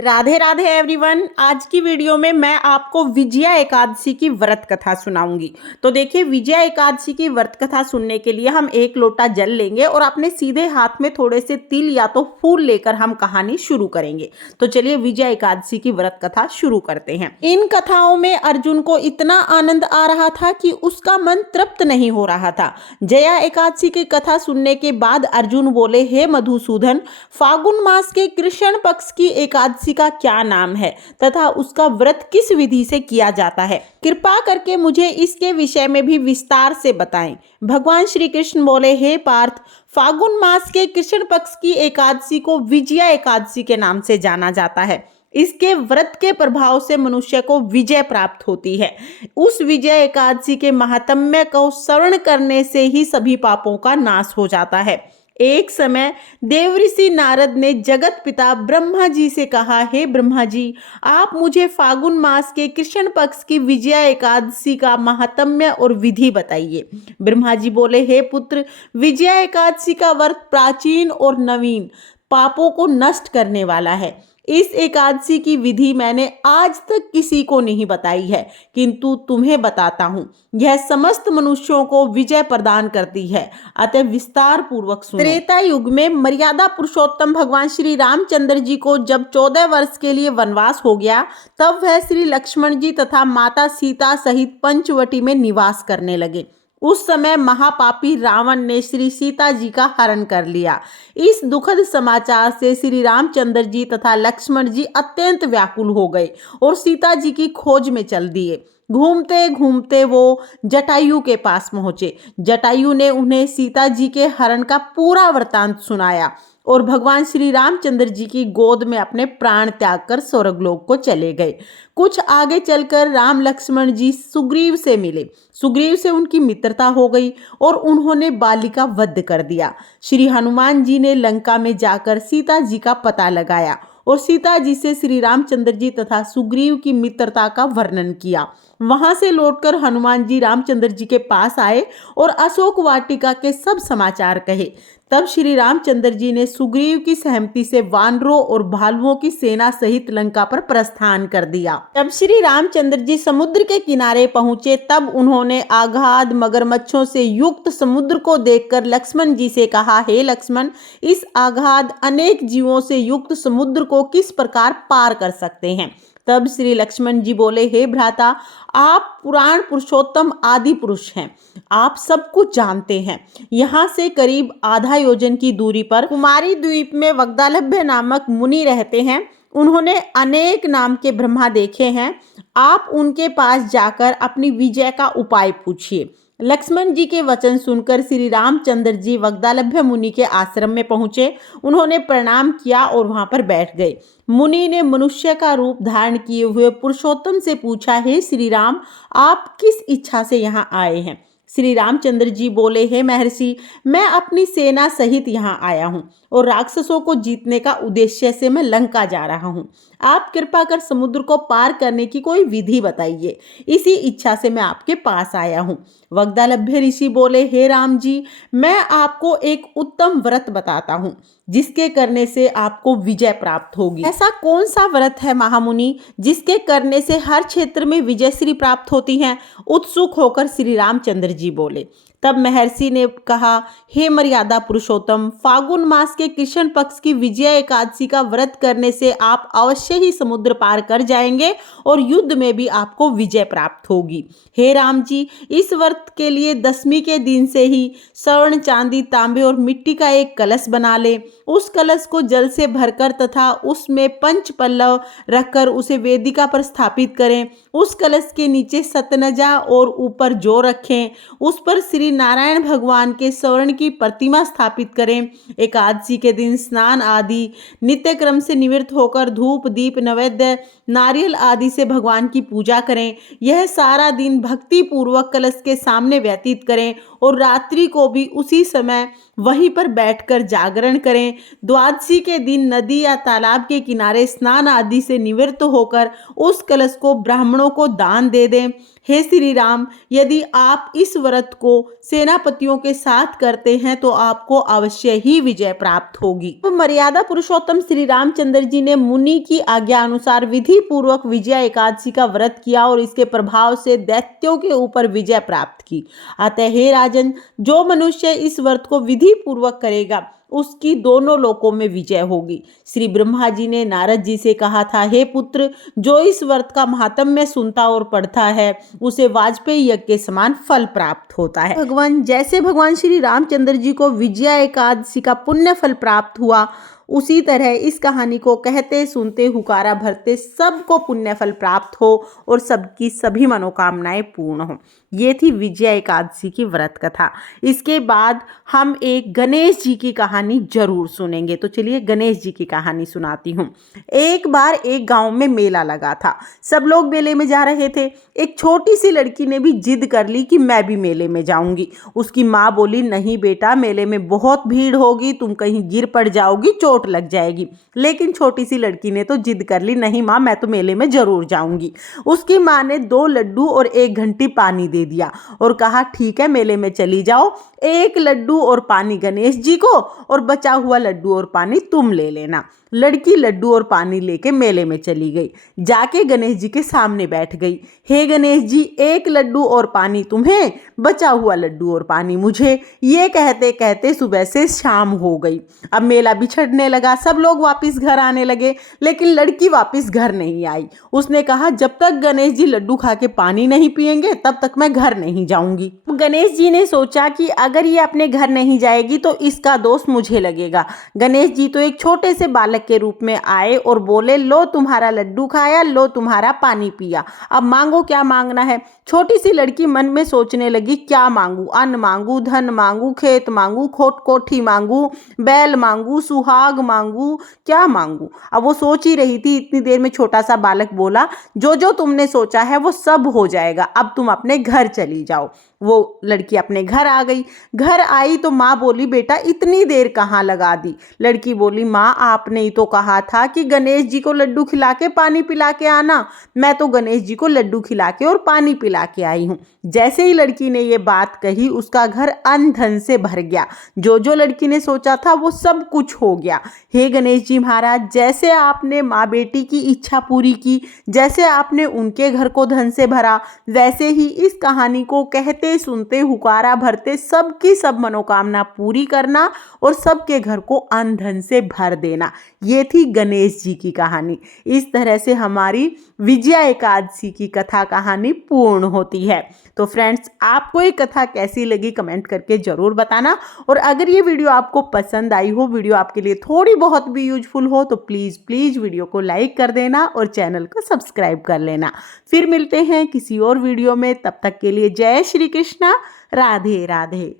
Radhe Radhe everyone. आज की video में मैं आपको विजया एकादशी की व्रत कथा सुनाऊंगी। तो देखिए, विजया एकादशी की व्रत कथा सुनने के लिए हम एक लोटा जल लेंगे और अपने सीधे हाथ में थोड़े से तिल या तो फूल लेकर हम कहानी शुरू करेंगे। तो चलिए विजया एकादशी की व्रत कथा शुरू करते हैं। इन कथाओं में अर्जुन को इतना आनंद आ रहा था कि उसका मन तृप्त नहीं हो रहा था। जया एकादशी की कथा सुनने के बाद अर्जुन बोले, हे मधुसूदन, फागुन मास के कृष्ण पक्ष की एकादशी का क्या नाम है तथा उसका व्रत किस विधि से किया जाता है? कृपा करके मुझे इसके विषय में भी विस्तार से बताएं। भगवान श्री कृष्ण बोले, हे पार्थ, फागुन मास के कृष्ण पक्ष की एकादशी को विजया एकादशी के नाम से जाना जाता है। इसके व्रत के प्रभाव से मनुष्य को विजय प्राप्त होती है। उस विजय एकादशी के महात्म्य को श्रवण करने से ही सभी पापों का नाश हो जाता है। एक समय देवऋषि नारद ने जगत पिता ब्रह्मा जी से कहा, हे ब्रह्मा जी, आप मुझे फागुन मास के कृष्ण पक्ष की विजया एकादशी का महात्म्य और विधि बताइए। ब्रह्मा जी बोले, हे पुत्र, विजया एकादशी का व्रत प्राचीन और नवीन पापों को नष्ट करने वाला है। इस एकादशी की विधि मैंने आज तक किसी को नहीं बताई है, किंतु तुम्हें बताता हूँ। यह समस्त मनुष्यों को विजय प्रदान करती है, अतः विस्तार पूर्वक सुनो। त्रेता युग में मर्यादा पुरुषोत्तम भगवान श्री रामचंद्र जी को जब 14 वर्ष के लिए वनवास हो गया, तब वह श्री लक्ष्मण जी तथा माता सीता सहित पंचवटी में निवास करने लगे। उस समय महापापी रावण ने श्री सीता जी का हरण कर लिया। इस दुखद समाचार से श्री रामचंद्र जी तथा लक्ष्मण जी अत्यंत व्याकुल हो गए और सीता जी की खोज में चल दिए। घूमते घूमते वो जटायु के पास पहुंचे। जटायु ने उन्हें सीता जी के हरण का पूरा वृतांत सुनाया और भगवान श्री रामचंद्र जी की गोद में अपने प्राण त्याग कर स्वर्गलोक को चले गए। कुछ आगे चलकर राम लक्ष्मण जी सुग्रीव से मिले। सुग्रीव से उनकी मित्रता हो गई और उन्होंने बाली का वध कर दिया। श्री हनुमान जी ने लंका में जाकर सीता जी का पता लगाया और सीता जी से श्री रामचंद्र जी तथा सुग्रीव की मित्रता का वर्णन किया। वहां से लौटकर हनुमान जी रामचंद्र जी के पास आए और अशोक वाटिका के सब समाचार कहे। तब श्री रामचंद्र जी ने सुग्रीव की सहमति से वानरों और भालुओं की सेना सहित लंका पर प्रस्थान कर दिया। जब श्री रामचंद्र जी समुद्र के किनारे पहुंचे, तब उन्होंने अगाध मगरमच्छों से युक्त समुद्र को देखकर लक्ष्मण जी से कहा, हे लक्ष्मण, इस अगाध अनेक जीवों से युक्त समुद्र को किस प्रकार पार कर सकते हैं? तब श्री लक्ष्मण जी बोले, हे भ्राता, आप पुराण पुरुषोत्तम आदि पुरुष हैं, आप सब कुछ जानते हैं। यहाँ से करीब आधा योजन की दूरी पर कुमारी द्वीप में वग्दालभ्य नामक मुनि रहते हैं। उन्होंने अनेक नाम के ब्रह्मा देखे हैं। आप उनके पास जाकर अपनी विजय का उपाय पूछिए। लक्ष्मण जी के वचन सुनकर श्री रामचंद्र जी वग्दालभ्य मुनि के आश्रम में पहुंचे। उन्होंने प्रणाम किया और वहां पर बैठ गए। मुनि ने मनुष्य का रूप धारण किए हुए पुरुषोत्तम से पूछा, हे श्री राम, आप किस इच्छा से यहाँ आए हैं? श्री रामचंद्र जी बोले, हे महर्षि, मैं अपनी सेना सहित यहाँ आया हूँ और राक्षसों को जीतने का उद्देश्य से मैं लंका जा रहा हूँ। आप कृपा कर समुद्र को पार करने की कोई विधि बताइए। इसी इच्छा से मैं आपके पास आया हूँ। वग्दालभ्य ऋषि बोले, हे राम जी, मैं आपको एक उत्तम व्रत बताता हूँ जिसके करने से आपको विजय प्राप्त होगी। ऐसा कौन सा व्रत है महामुनि जिसके करने से हर क्षेत्र में विजय श्री प्राप्त होती है? उत्सुक होकर श्री रामचंद्र जी बोले। तब महर्षि ने कहा, हे मर्यादा पुरुषोत्तम, फागुन मास के कृष्ण पक्ष की विजया एकादशी का व्रत करने से आप अवश्य ही समुद्र पार कर जाएंगे और युद्ध में भी आपको विजय प्राप्त होगी। हे राम जी, इस व्रत के लिए दशमी के दिन से ही स्वर्ण, चांदी, तांबे और मिट्टी का एक कलश बना ले। उस कलश को जल से भरकर तथा उसमें पंच पल्लव रखकर उसे वेदिका पर स्थापित करें। उस कलश के नीचे सतनजा और ऊपर जौ रखें। उस पर श्री नारायण भगवान के स्वर्ण की प्रतिमा स्थापित करें। एकादशी के दिन स्नान आदि नित्य क्रम से निवृत्त होकर धूप, दीप, नैवेद्य, नारियल आदि से भगवान की पूजा करें। यह सारा दिन भक्ति पूर्वक कलश के सामने व्यतीत करें और रात्रि को भी उसी समय वहीं पर बैठकर जागरण करें। द्वादशी के दिन नदी या तालाब के किनारे स्नान आदि से निवृत्त होकर उस कलश को ब्राह्मणों को दान दे दें। हे श्री राम, यदि आप इस व्रत को सेनापतियों के साथ करते हैं तो आपको अवश्य ही विजय प्राप्त होगी। तो मर्यादा पुरुषोत्तम श्री रामचंद्र जी ने मुनि की आज्ञा अनुसार विधि पूर्वक विजया एकादशी का व्रत किया और इसके प्रभाव से दैत्यों के ऊपर विजय प्राप्त की। अतः हे राजन, जो मनुष्य इस व्रत को विधि पूर्वक करेगा उसकी दोनों लोकों में विजय होगी। श्री ब्रह्मा जी ने नारद जी से कहा था, हे पुत्र, जो इस व्रत का महात्म्य सुनता और पढ़ता है उसे वाजपेयी यज्ञ के समान फल प्राप्त होता है। भगवान श्री रामचंद्र जी को विजया एकादशी का पुण्य फल प्राप्त हुआ, उसी तरह इस कहानी को कहते सुनते हुकारा भरते सबको पुण्य फल प्राप्त हो और सबकी सभी मनोकामनाएं पूर्ण हो। ये थी विजया एकादशी की व्रत कथा। इसके बाद हम एक गणेश जी की कहानी जरूर सुनेंगे। तो चलिए गणेश जी की कहानी सुनाती हूँ। एक बार एक गांव में मेला लगा था। सब लोग मेले में जा रहे थे। एक छोटी सी लड़की ने भी जिद कर ली कि मैं भी मेले में जाऊंगी। उसकी माँ बोली, नहीं बेटा, मेले में बहुत भीड़ होगी, तुम कहीं गिर पड़ जाओगी, चोट लग जाएगी। लेकिन छोटी सी लड़की ने तो जिद कर ली, नहीं माँ, मैं तो मेले में जरूर जाऊंगी। उसकी माँ ने 2 लड्डू और 1 घंटी पानी दे दिया और कहा, ठीक है, मेले में चली जाओ। 1 लड्डू और पानी गणेश जी को और बचा हुआ लड्डू और पानी तुम ले लेना। लड़की लड्डू और पानी लेके मेले में चली गई। जाके गणेश जी के सामने बैठ गई। हे गणेश जी, 1 लड्डू और पानी तुम्हें, बचा हुआ लड्डू और पानी मुझे। ये कहते कहते सुबह से शाम हो गई। अब मेला बिछड़ने लगा, सब लोग वापस घर आने लगे, लेकिन लड़की वापस घर नहीं आई। उसने कहा, जब तक गणेश जी लड्डू खा के पानी नहीं पिएंगे तब तक मैं घर नहीं जाऊंगी। गणेश जी ने सोचा कि अगर ये अपने घर नहीं जाएगी तो इसका दोष मुझे लगेगा। गणेश जी तो एक छोटे से बालक के रूप में आए और बोले, लो तुम्हारा लड्डू खाया, लो तुम्हारा पानी पिया, अब मांगो क्या मांगना है। छोटी सी लड़की मन में सोचने लगी, क्या मांगू, अन्न मांगू, धन मांगू, खेत मांगू, कोठी मांगू, बैल मांगू, सुहाग मांगू, क्या मांगू। अब वो सोच ही रही थी। इतनी देर में छोटा सा बालक बोला, जो जो तुमने सोचा है वो सब हो जाएगा, अब तुम अपने घर चली जाओ। वो लड़की अपने घर आ गई। घर आई तो माँ बोली, बेटा इतनी देर कहाँ लगा दी। लड़की बोली, माँ आपने ही तो कहा था कि गणेश जी को लड्डू खिला के पानी पिला के आना। मैं तो गणेश जी को लड्डू खिला के और पानी पिला के आई हूँ। जैसे ही लड़की ने ये बात कही, उसका घर अन्न धन से भर गया। जो जो लड़की ने सोचा था वो सब कुछ हो गया। हे गणेश जी महाराज, जैसे आपने माँ बेटी की इच्छा पूरी की, जैसे आपने उनके घर को धन से भरा, वैसे ही इस कहानी को कहते सुनते हुकारा भरते सबकी सब मनोकामना पूरी करना और सबके घर को अन्न धन से भर देना। ये थी गणेश जी की कहानी। इस तरह से हमारी विजया एकादशी की कथा कहानी पूर्ण होती है। तो फ्रेंड्स, आपको ये कथा कैसी लगी कमेंट करके जरूर बताना। और अगर ये वीडियो आपको पसंद आई हो, वीडियो आपके लिए थोड़ी बहुत भी यूजफुल हो, तो प्लीज़ वीडियो को लाइक कर देना और चैनल को सब्सक्राइब कर लेना। फिर मिलते हैं किसी और वीडियो में, तब तक के लिए जय श्री कृष्णा, राधे राधे।